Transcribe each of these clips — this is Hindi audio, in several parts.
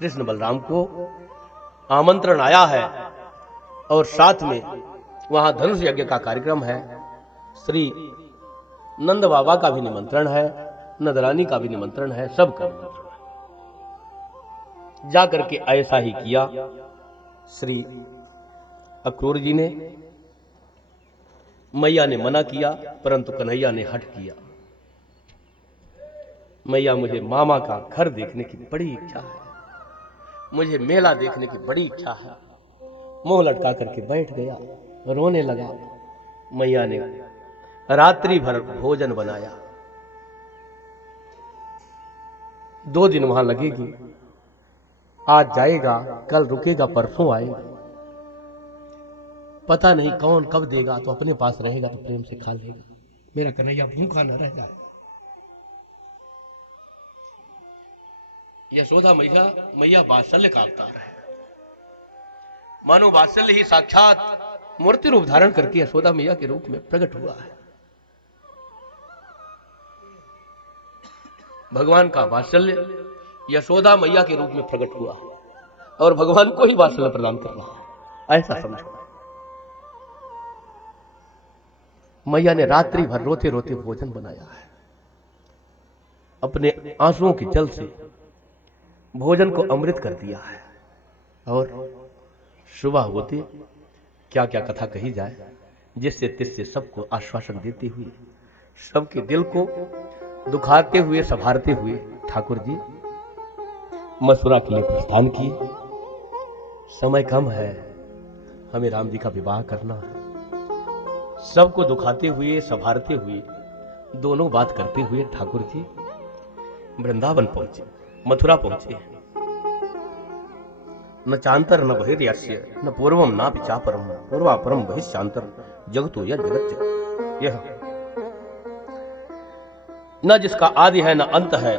कृष्ण बलराम को आमंत्रण आया है और साथ में वहां धनुष यज्ञ का कार्यक्रम है। श्री नंद बाबा का भी निमंत्रण है, नंदरानी का भी निमंत्रण है, सबका निमंत्रण है। जाकर के ऐसा ही किया श्री अक्रूर जी ने। मैया ने मना किया परंतु कन्हैया ने हठ किया। मैया, मुझे मामा का घर देखने की बड़ी इच्छा है, मुझे मेला देखने की बड़ी इच्छा है। मुंह लटका करके बैठ गया, रोने लगा। मैया ने रात्रि भर भोजन बनाया। 2 दिन वहां लगेगी, आज जाएगा, कल रुकेगा, परसों आएगा। पता नहीं कौन कब देगा, तो अपने पास रहेगा तो प्रेम से खा लेगा। मेरा कन्हैया भूखा न रह जाए। यशोदा मैया वात्सल्य का अवतार है। मानो वात्सल्य ही साक्षात मूर्ति रूप धारण करके यशोदा मैया के रूप में प्रकट हुआ है। भगवान का वात्सल्य यशोदा मैया के रूप में प्रकट हुआ और भगवान को ही वात्सल्य प्रदान कर रहा है, ऐसा समझो। मैया ने रात्रि भर रोते रोते भोजन बनाया है। अपने आंसुओं के जल से भोजन को अमृत कर दिया है। और सुबह होते क्या क्या कथा कही जाए, जिससे तिससे सबको आश्वासन देते हुए, सबके दिल को दुखाते हुए, संभारते हुए ठाकुर जी मथुरा के लिए प्रस्थान किए। समय कम है, हमें राम जी का विवाह करना है। सबको दुखाते हुए, संभारते हुए, दोनों बात करते हुए ठाकुर जी वृंदावन पहुंचे, मथुरा पहुंचे। न चांतर न बहिर्यस्य न पूर्वम ना पिचापरम पूर्वापरम बहिश्चांतर जगतो यह जगत। यह न जिसका आदि है न अंत है,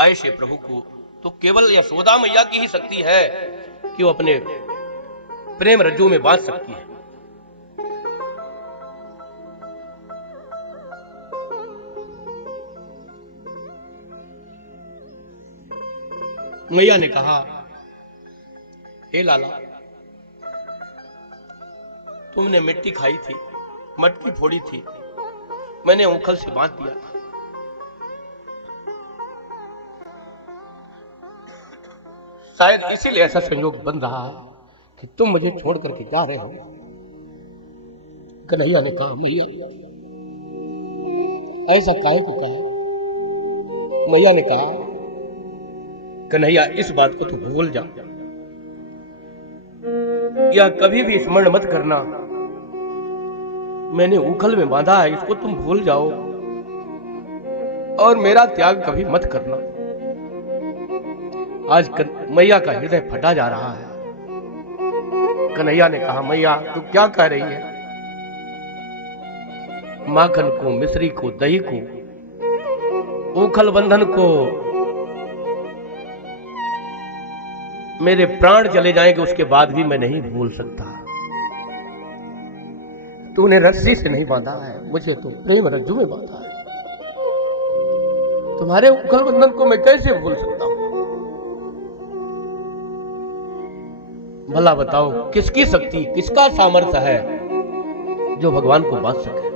ऐसे प्रभु को तो केवल यशोदा मैया की ही शक्ति है कि वो अपने प्रेम रज्जू में बांध सकती है। मैया ने कहा, हे लाला, तुमने मिट्टी खाई थी, मटकी फोड़ी थी, मैंने उखल से बांध दिया था। शायद इसीलिए ऐसा संयोग बन रहा है कि तुम मुझे छोड़ करके जा रहे हो। कन्हैया ने कहा, मैया ऐसा काहे को कहा? मैया ने कहा, कन्हैया इस बात को तो भूल जा, या कभी भी स्मरण मत करना। मैंने उखल में बांधा है, इसको तुम भूल जाओ और मेरा त्याग कभी मत करना। आज मैया का हृदय फटा जा रहा है। कन्हैया ने कहा, मैया तू क्या कह रही है? माखन को, मिश्री को, दही को, उखल बंधन को, मेरे प्राण चले जाएंगे उसके बाद भी मैं नहीं भूल सकता। तूने रस्सी से नहीं बांधा है, मुझे तो प्रेम रज्जू में बांधा है। तुम्हारे उखल बंधन को मैं कैसे भूल सकता हूं? भला बताओ, किसकी शक्ति, किसका सामर्थ्य है जो भगवान को बांध सके?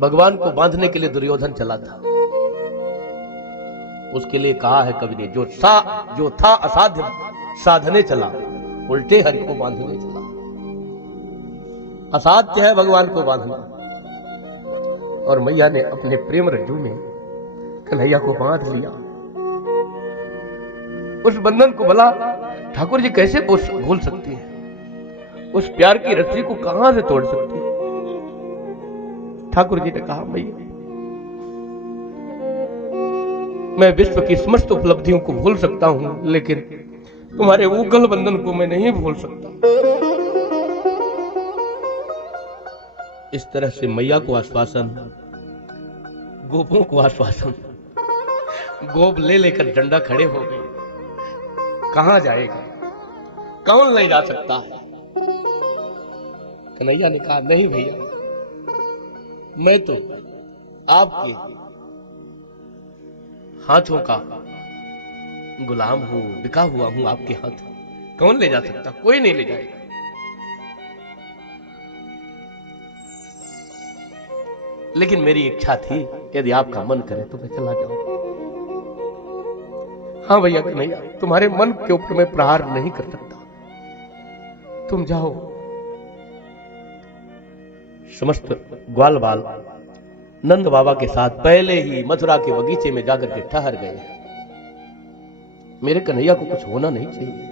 भगवान को बांधने के लिए दुर्योधन चला था। उसके लिए कहा है कवि ने, जो था असाध्य साधने चला, उल्टे हरि को बांधने चला। असाध्य है भगवान को बांधना, और मैया ने अपने प्रेम रज्जू में कन्हैया को बांध लिया। उस बंधन को भला ठाकुर जी कैसे भूल सकते हैं? उस प्यार की रस्सी को कहां से तोड़ सकते हैं? ठाकुर जी ने कहा, मैया मैं विश्व की समस्त उपलब्धियों को भूल सकता हूं, लेकिन तुम्हारे उखल बंधन को मैं नहीं भूल सकता। इस तरह से मैया को आश्वासन, गोपों को आश्वासन। गोप ले लेकर डंडा खड़े हो गए। कहां जाएगा, कौन ले जा सकता है? कन्हैया ने कहा, नहीं भैया, मैं तो आपके हाथों का गुलाम हूं, बिका हुआ हूं आपके हाथ। कौन ले जा सकता? कोई नहीं ले जाएगा। लेकिन मेरी इच्छा थी, यदि आपका मन करे तो मैं चला जाऊं। हाँ भैया कन्हैया, तुम्हारे मन के ऊपर मैं प्रहार नहीं कर सकता, तुम जाओ। समस्त ग्वाल बाल नंद बाबा के साथ पहले ही मथुरा के बगीचे में जाकर के ठहर गए। मेरे कन्हैया को कुछ होना नहीं चाहिए।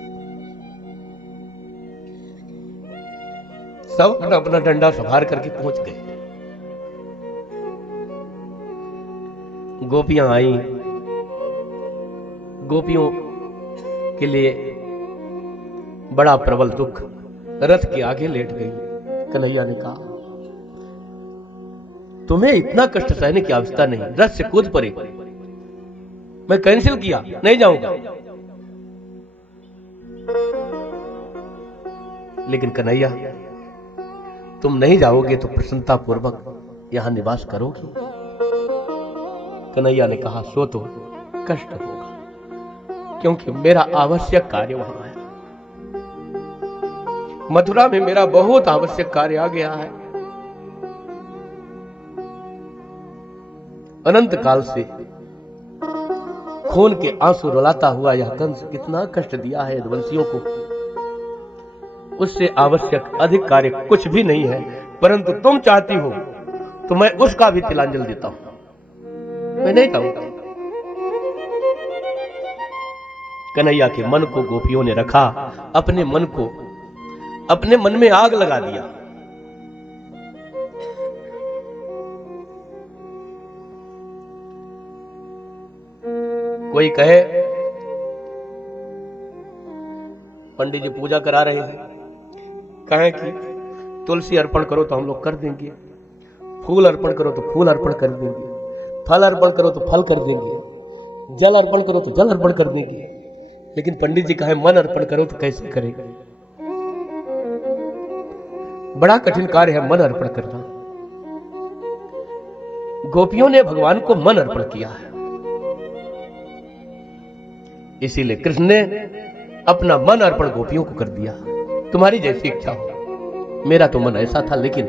सब अपना अपना डंडा संभार करके पहुंच गए। गोपियां आई, गोपियों के लिए बड़ा प्रबल दुख, रथ के आगे लेट गई। कन्हैया ने कहा, तुम्हें इतना कष्ट सहने की आवश्यकता नहीं, रथ से कूद पड़े। मैं कैंसिल किया, नहीं जाऊंगा। लेकिन कन्हैया, तुम नहीं जाओगे तो प्रसन्नता पूर्वक यहां निवास करोगे? कन्हैया ने कहा, सो तो कष्ट होगा, क्योंकि मेरा आवश्यक कार्य वहां है। मथुरा में मेरा बहुत आवश्यक कार्य आ गया है। अनंत काल से खून के आंसू रुलाता हुआ यह कंस कितना कष्ट दिया है यदुवंशियों को, उससे आवश्यक अधिक कार्य कुछ भी नहीं है। परंतु तुम चाहती हो तो मैं उसका भी तिलांजल देता हूं। मैं नहीं चाहूंगा। कन्हैया के मन को गोपियों ने रखा, अपने मन को, अपने मन में आग लगा दिया। कोई कहे पंडित जी पूजा करा रहे हैं, कहें कि तुलसी अर्पण करो तो हम लोग कर देंगे, फूल अर्पण करो तो फूल अर्पण कर देंगे, फल अर्पण करो तो फल कर देंगे, जल अर्पण करो तो जल अर्पण कर देंगे। लेकिन पंडित जी कहे मन अर्पण करो तो कैसे करेगा? बड़ा कठिन कार्य है मन अर्पण करना। गोपियों ने भगवान को मन अर्पण किया है, इसीलिए कृष्ण ने अपना मन अर्पण गोपियों को कर दिया। तुम्हारी जैसी इच्छा हो। मेरा तो मन ऐसा था, लेकिन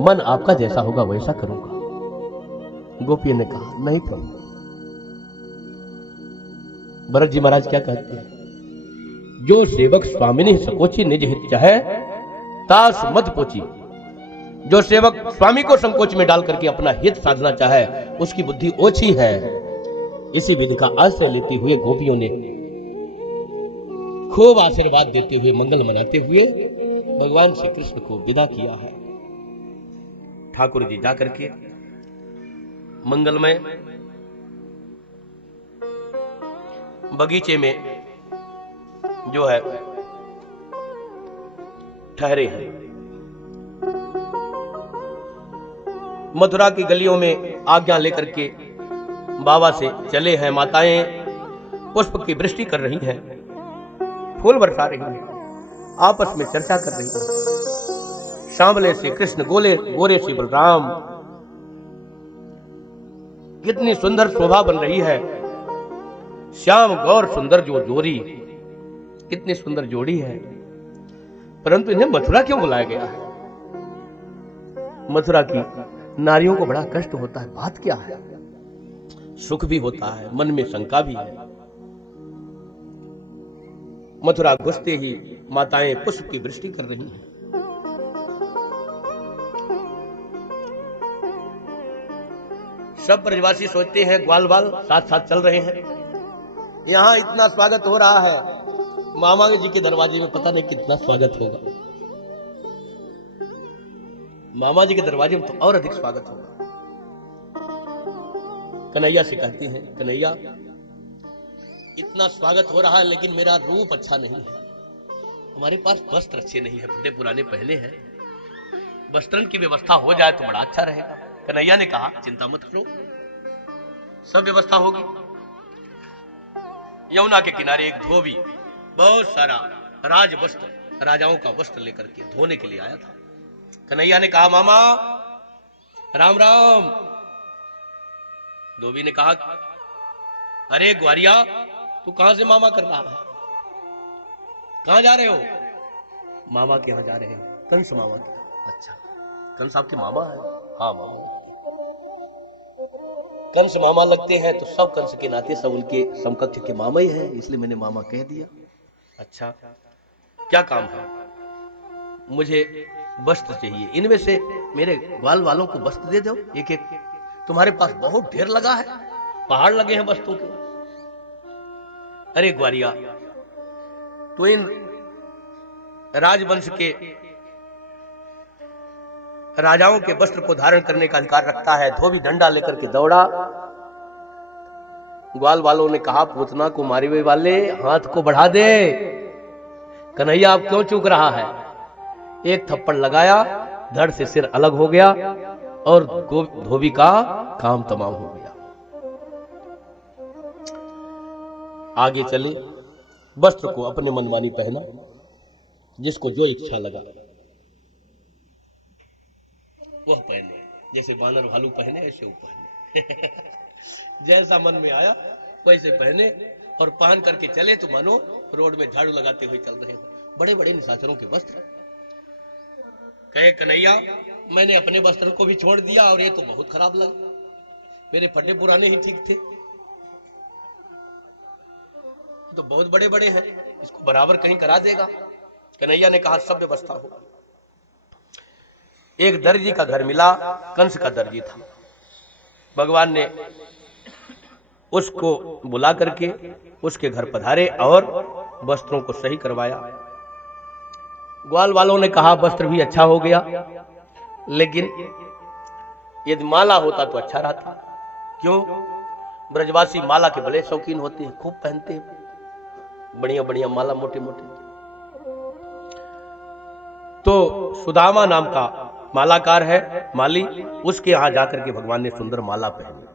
मन आपका जैसा होगा वैसा करूंगा। गोपियों ने कहा, नहीं प्रभु। भरत जी महाराज क्या कहते हैं, जो सेवक स्वामिनी सकोची निज हित चाहे तास मत पोची। जो सेवक स्वामी को संकोच में डाल करके अपना हित साधना चाहे, उसकी बुद्धि ओछी है। इसी विधि का आश्रय लेते हुए गोपियों ने खूब आशीर्वाद देते हुए, मंगल मनाते हुए भगवान श्री कृष्ण को विदा किया है। ठाकुर जी जाकर के मंगलमय बगीचे में जो है ठहरे हैं। मथुरा की गलियों में आज्ञा लेकर के बाबा से चले हैं। माताएं पुष्प की वृष्टि कर रही हैं, फूल बरसा रही हैं, आपस में चर्चा कर रही हैं। सांवले से कृष्ण, गोरे से बलराम, कितनी सुंदर शोभा बन रही है। श्याम गौर सुंदर जो जोड़ी, कितनी सुंदर जोड़ी है। परंतु इन्हें मथुरा क्यों बुलाया गया है? मथुरा की नारियों को बड़ा कष्ट होता है। बात क्या है? सुख भी होता है, मन में शंका भी है। मथुरा घुसते ही माताएं पुष्प की वृष्टि कर रही हैं। सब ब्रजवासी सोचते हैं, ग्वाल बाल साथ साथ चल रहे हैं। यहां इतना स्वागत हो रहा है, मामा जी के दरवाजे में पता नहीं कितना स्वागत होगा। मामा जी के दरवाजे में तो और अधिक स्वागत होगा। कन्हैया से कहती हैं, कन्हैया इतना स्वागत हो रहा है, लेकिन मेरा रूप अच्छा नहीं है। हमारे पास वस्त्र अच्छे नहीं है, फटे पुराने पहने हैं। वस्त्रन की व्यवस्था हो जाए तो बड़ा अच्छा रहेगा। कन्हैया ने कहा, चिंता मत करो, सब व्यवस्था होगी। यमुना के किनारे एक धोबी बहुत सारा राज वस्त्र, राजाओं का वस्त्र लेकर के धोने के लिए आया था। कन्हैया ने कहा, मामा राम राम। धोबी ने कहा, अरे ग्वारिया, तू कहां से मामा कर रहा है? कहां जा रहे हो? मामा के यहाँ जा रहे हैं, कंस मामा के। अच्छा, कंस आपके मामा है? हाँ मामा। कंस मामा लगते हैं तो सब कंस के नाते सब उनके समकक्ष के मामा ही हैं, इसलिए मैंने मामा कह दिया। अच्छा, क्या काम है? मुझे वस्त्र चाहिए, इनमें से मेरे ग्वाल वालों को वस्त्र दे दो एक एक। तुम्हारे पास बहुत ढेर लगा है, पहाड़ लगे हैं वस्त्रों के। अरे ग्वारिया, तो इन राजवंश के राजाओं के वस्त्र को धारण करने का अधिकार रखता है। धोबी डंडा लेकर के दौड़ा। ग्वाल वालों ने कहा, पूतना को मारे हुए वाले हाथ को बढ़ा दे। कन्हैया अब क्यों चूक रहा है? एक थप्पड़ लगाया, धड़ से सिर अलग हो गया और धोबी का काम तमाम हो गया। आगे चले, वस्त्र को अपने मनमानी पहना, जिसको जो इच्छा लगा वह पहने। जैसे बानर भालू पहने ऐसे वो पहने जैसा मन में आया वैसे पहने और पहन करके चले तो मानो रोड में झाड़ू लगाते हुए चल रहे हो। बड़े बड़े निशाचरों के वस्त्र। कहे, कन्हैया मैंने अपने वस्त्र को भी छोड़ दिया और ये तो बहुत खराब लगा, मेरे फटे पुराने ही ठीक थे, तो बहुत बड़े बड़े हैं, इसको बराबर कहीं करा देगा। कन्हैया ने कहा, सब व्यवस्था हो। एक दर्जी का घर मिला, कंस का दर्जी था। भगवान ने उसको बुला करके उसके घर पधारे और वस्त्रों को सही करवाया। ग्वाल वालों ने कहा, वस्त्र भी अच्छा हो गया, लेकिन यदि माला होता तो अच्छा रहता। क्यों? ब्रजवासी माला के बड़े शौकीन होते हैं, खूब पहनते हैं बढ़िया बढ़िया माला, मोटे मोटे। तो सुदामा नाम का मालाकार है, माली, उसके यहां जाकर के भगवान ने सुंदर माला पहनी।